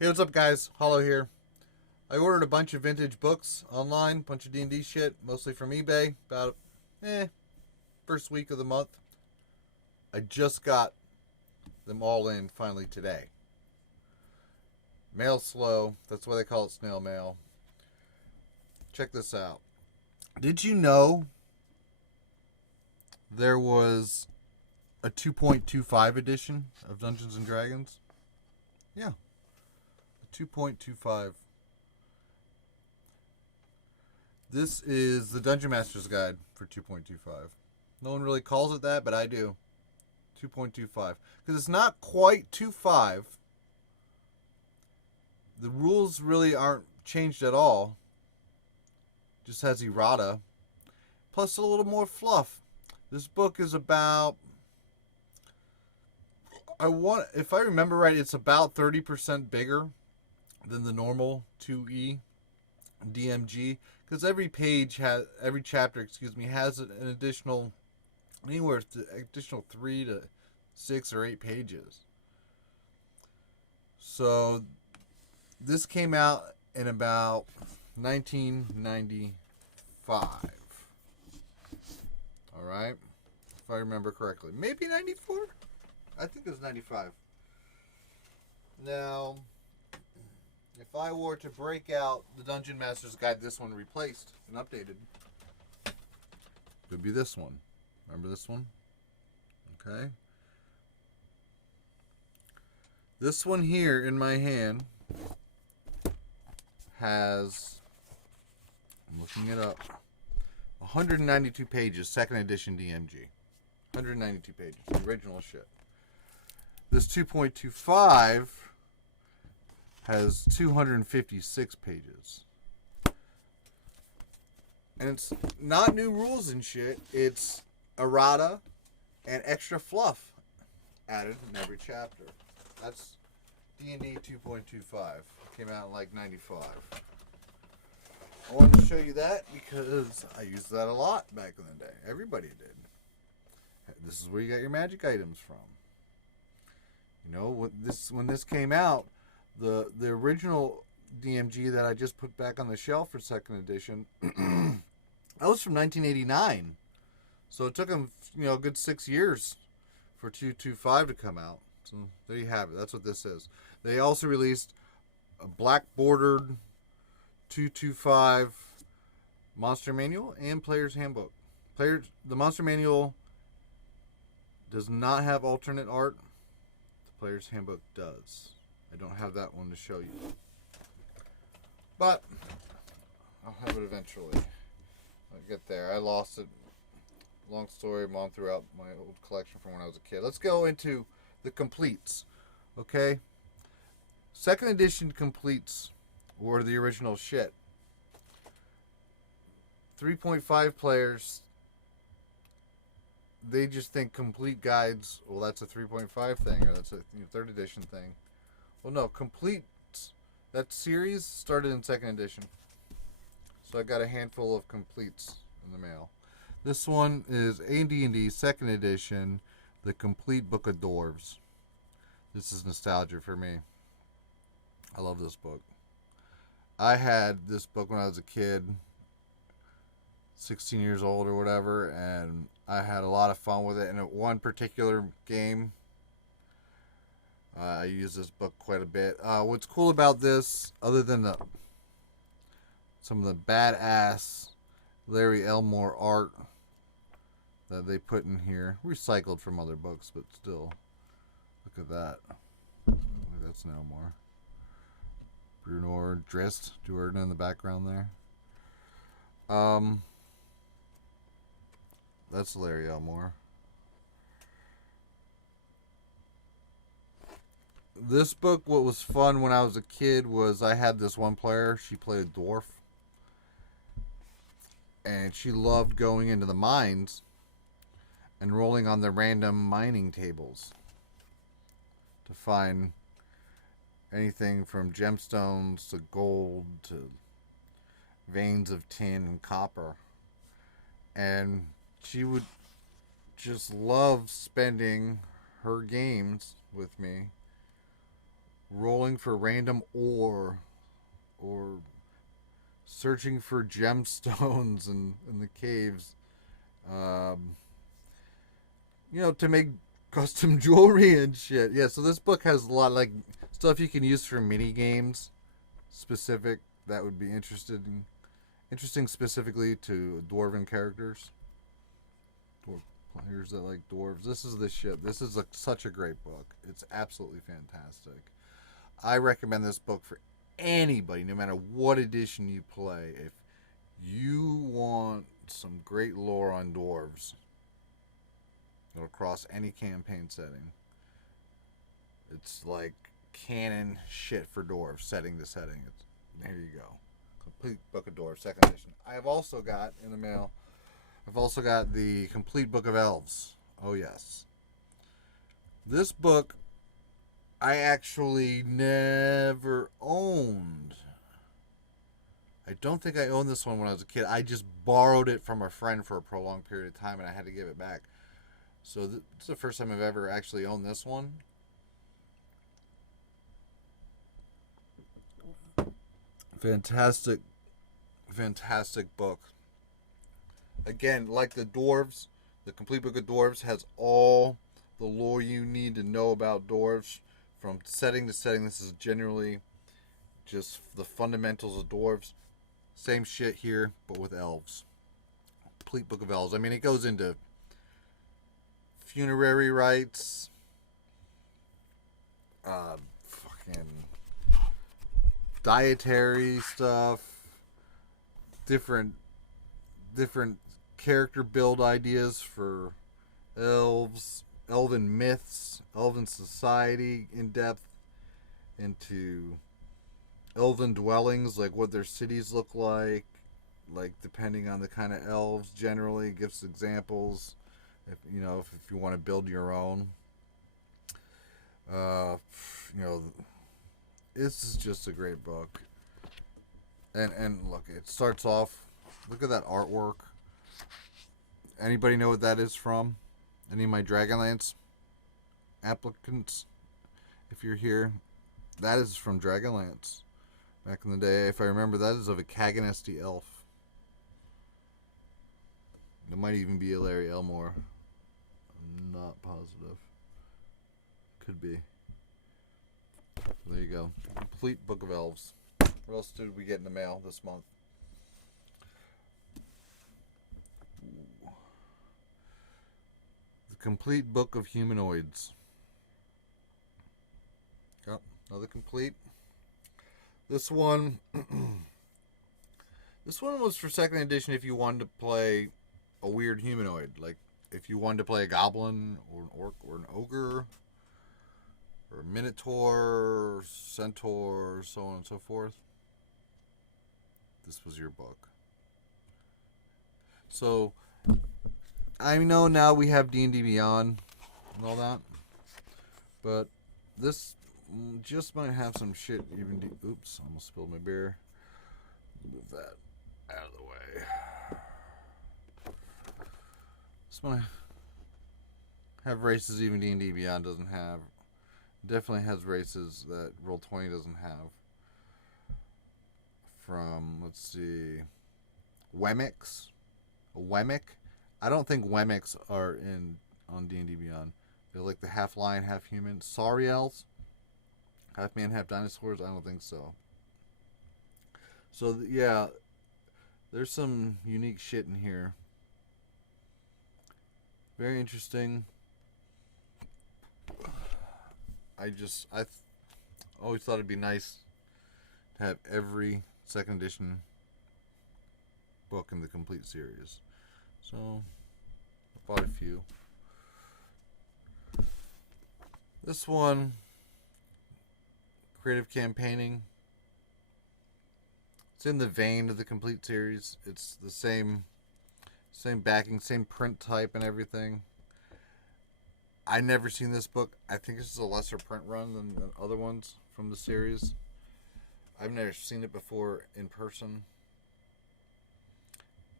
Hey, what's up, guys? Hollow here. I ordered a bunch of vintage books online, bunch of D&D shit, mostly from eBay. About first week of the month. I just got them all in finally today. Mail slow. That's why they call it snail mail. Check this out. Did you know there was a 2.25 edition of Dungeons and Dragons? Yeah, 2.25. This is the Dungeon Master's Guide for 2.25. No one really calls it that, but I do. 2.25. Because it's not quite 2.5. The rules really aren't changed at all. Just has errata. Plus a little more fluff. This book is about... if I remember right, it's about 30% bigger than the normal 2E DMG, because every chapter, has an additional additional 3 to 6 or 8 pages. So this came out in about 1995. All right, if I remember correctly, maybe 94. I think it was 95. Now, if I were to break out the Dungeon Master's Guide, this one replaced and updated, it would be this one. Remember this one? Okay. This one here in my hand has, I'm looking it up, 192 pages, second edition DMG. 192 pages, the original shit. This 2.25 has 256 pages. And it's not new rules and shit. It's errata and extra fluff added in every chapter. That's D&D 2.25. Came out in like 95. I wanted to show you that because I used that a lot back in the day. Everybody did. This is where you got your magic items from. You know, when this came out, the original DMG that I just put back on the shelf for second edition, that was from 1989. So it took them, a good 6 years for 2.25 to come out. So there you have it. That's what this is. They also released a black bordered 2.25 Monster Manual and Player's Handbook. The Monster Manual does not have alternate art. The Player's Handbook does. I don't have that one to show you. But I'll have it eventually. I'll get there. I lost it. Long story. Mom threw out my old collection from when I was a kid. Let's go into the completes. Okay? Second edition completes were the original shit. 3.5 players, they just think complete guides, well, that's a 3.5 thing, or that's a third edition thing. Well, no, complete, that series started in second edition. So I got a handful of completes in the mail. This one is AD&D second edition, The Complete Book of Dwarves. This is nostalgia for me. I love this book. I had this book when I was a kid, 16 years old or whatever, and I had a lot of fun with it. And at one particular game, I used this book quite a bit. What's cool about this, other than some of the badass Larry Elmore art that they put in here, recycled from other books, but still, look at that. That's an Elmore. Brunor Drist Duerden in the background there. That's Larry Elmore. This book, what was fun when I was a kid was I had this one player. She played a dwarf. And she loved going into the mines and rolling on the random mining tables to find anything from gemstones to gold to veins of tin and copper. And she would just love spending her games with me rolling for random ore, or searching for gemstones in the caves. Um, to make custom jewelry and shit. Yeah, so this book has a lot of, like, stuff you can use for mini games specific that would be interesting specifically to dwarven characters. Dwarf players that like dwarves. This is the shit. This is such a great book. It's absolutely fantastic. I recommend this book for anybody, no matter what edition you play. If you want some great lore on dwarves, it'll cross any campaign setting. It's like canon shit for dwarves, setting to setting. There you go. Complete Book of Dwarves, second edition. I have also got in the mail, I've also got the Complete Book of Elves. Oh, yes. This book I actually never owned. I don't think I owned this one when I was a kid. I just borrowed it from a friend for a prolonged period of time, and I had to give it back. So this is the first time I've ever actually owned this one. Fantastic book. Again, like the dwarves, the Complete Book of Dwarves has all the lore you need to know about dwarves from setting to setting. This is generally just the fundamentals of dwarves. Same shit here, but with elves. Complete Book of Elves. I mean, it goes into funerary rites, fucking dietary stuff, different character build ideas for elves, elven myths, elven society, in depth into elven dwellings, like what their cities look like depending on the kind of elves. Generally gives examples if you want to build your own. This is just a great book. And look, it starts off, look at that artwork. Anybody know what that is from? Any of my Dragonlance applicants? If you're here, that is from Dragonlance. Back in the day, if I remember, that is of a Kaganesti elf. It might even be a Larry Elmore. I'm not positive. Could be. There you go. Complete Book of Elves. What else did we get in the mail this month? The Complete Book of Humanoids. Yep, another complete. This one was for second edition if you wanted to play a weird humanoid. Like if you wanted to play a goblin or an orc or an ogre or a minotaur, centaur, so on and so forth. This was your book. So I know now we have D&D Beyond and all that, but this just might have some shit even oops, almost spilled my beer. Move that out of the way. This might have races even D&D Beyond doesn't have. Definitely has races that Roll20 doesn't have. From, let's see, Wemmicks. Wemmick. I don't think Wemmicks are on D&D Beyond. They're like the half lion, half human. Sauriels. Half man, half dinosaurs? I don't think so. So, yeah, there's some unique shit in here. Very interesting. I always thought it'd be nice to have every second edition book in the complete series. So, I bought a few. This one, Creative Campaigning. It's in the vein of the complete series. It's the same backing, same print type and everything. I never seen this book. I think this is a lesser print run than the other ones from the series. I've never seen it before in person.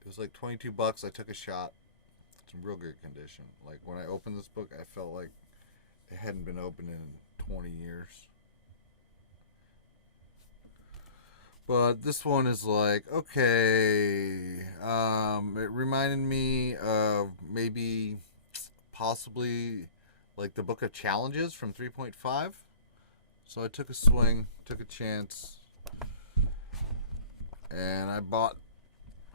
It was like $22. I took a shot. It's in real good condition. Like when I opened this book, I felt like it hadn't been opened in 20 years. But this one is like, okay, it reminded me of maybe possibly like the Book of Challenges from 3.5. So I took a swing, took a chance, and I bought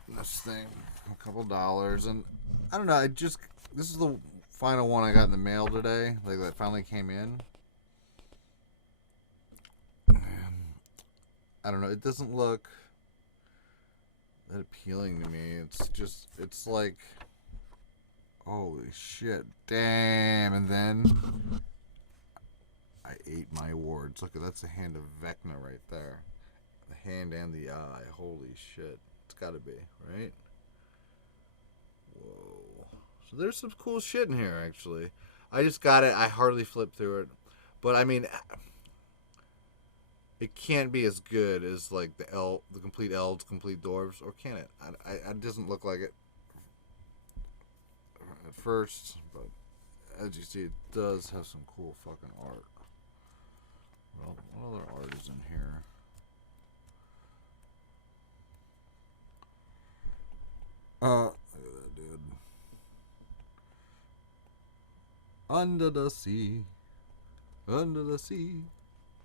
this thing a couple dollars. And I don't know, this is the final one I got in the mail today, like that finally came in. I don't know, it doesn't look that appealing to me. It's like, holy shit, damn. And then I ate my words. Look, that's the hand of Vecna right there. The hand and the eye. Holy shit. It's gotta be, right? Whoa. So there's some cool shit in here, actually. I just got it. I hardly flipped through it. But, I mean, it can't be as good as like the complete elves, complete dwarves, or can it? It doesn't look like it at first, but as you see, it does have some cool fucking art. Well, what other art is in here? Look at that dude. Under the sea,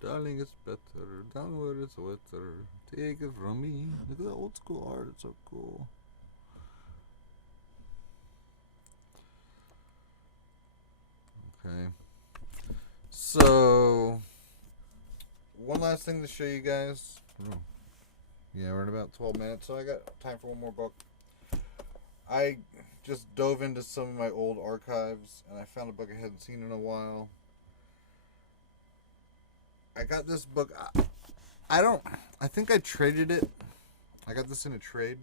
darling, it's better down where it's wetter. Take it from me. Look at that old school art. It's so cool. Okay. So, one last thing to show you guys. Yeah, we're in about 12 minutes, so I got time for one more book. I just dove into some of my old archives, and I found a book I hadn't seen in a while. I got this book. I think I traded it. I got this in a trade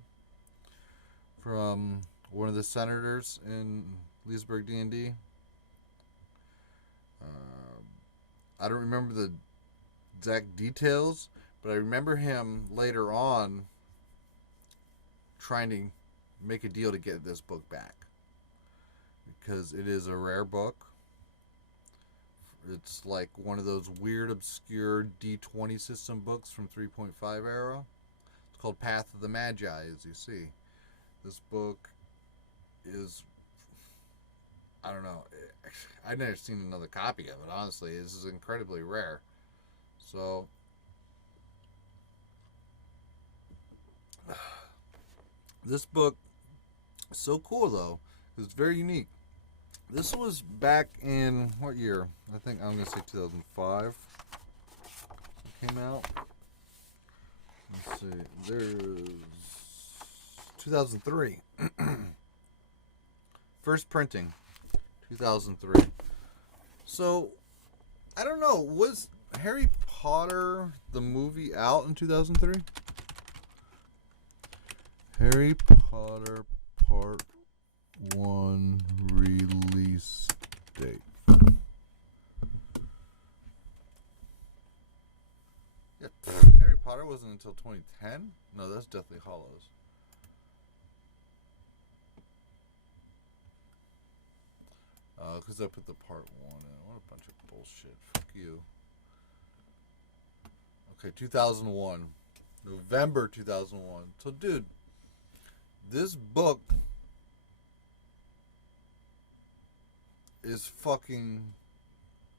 from one of the senators in Leesburg D&D. I don't remember the exact details, but I remember him later on trying to make a deal to get this book back, because it is a rare book. It's like one of those weird, obscure D20 system books from 3.5 era. It's called Path of the Magi, as you see. This book is, I don't know, I've never seen another copy of it, honestly. This is incredibly rare. So, this book is so cool, though. It's very unique. This was back in, what year? I think I'm going to say 2005. It came out. Let's see. There's 2003. First printing. 2003. So, I don't know. Was Harry Potter, the movie, out in 2003? Harry Potter Part 1 release date. Yeah, Harry Potter wasn't until 2010? No, that's Deathly Hallows. Because I put the Part 1 in. What a bunch of bullshit. Fuck you. Okay, 2001. November 2001. So, dude, this book is fucking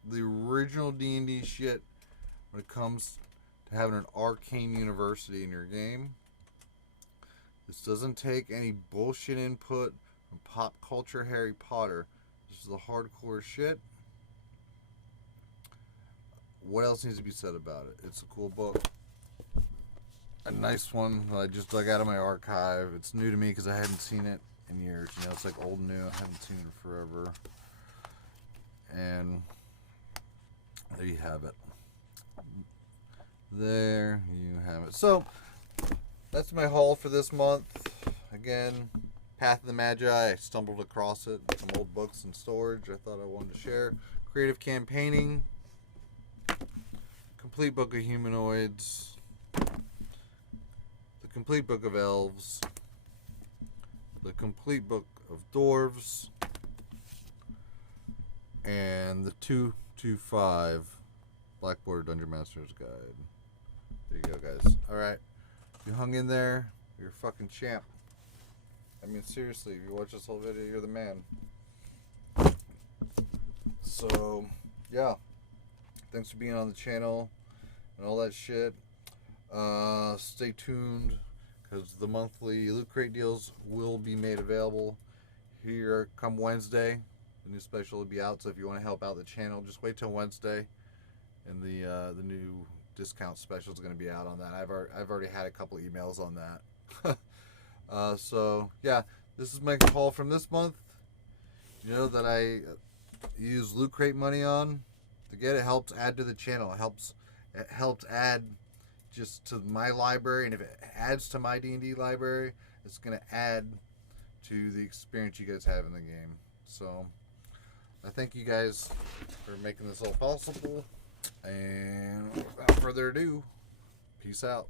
the original D&D shit when it comes to having an arcane university in your game. This doesn't take any bullshit input from pop culture Harry Potter. This is the hardcore shit. What else needs to be said about it? It's a cool book. A nice one that I just dug out of my archive. It's new to me because I hadn't seen it in years. You know, it's like old new. I haven't seen it in forever. And there you have it. There you have it. So, that's my haul for this month. Again, Path of the Magi. I stumbled across it. Some old books in storage I thought I wanted to share. Creative Campaigning. Complete Book of Humanoids. The Complete Book of Elves. The Complete Book of Dwarves. And the 225 Blackboard Dungeon Master's Guide. There you go, guys. Alright. You hung in there. You're a fucking champ. I mean, seriously, if you watch this whole video, you're the man. So, yeah. Thanks for being on the channel and all that shit. Stay tuned, because the monthly Loot Crate deals will be made available here come Wednesday. The new special will be out, so if you want to help out the channel, just wait till Wednesday, and the new discount special is going to be out on that. I've already had a couple emails on that. So yeah, this is my haul from this month. You know that I use Loot Crate money on to get it. Helps add to the channel. It helps add just to my library, and if it adds to my D&D library, it's going to add to the experience you guys have in the game. So I thank you guys for making this all possible, and without further ado, peace out.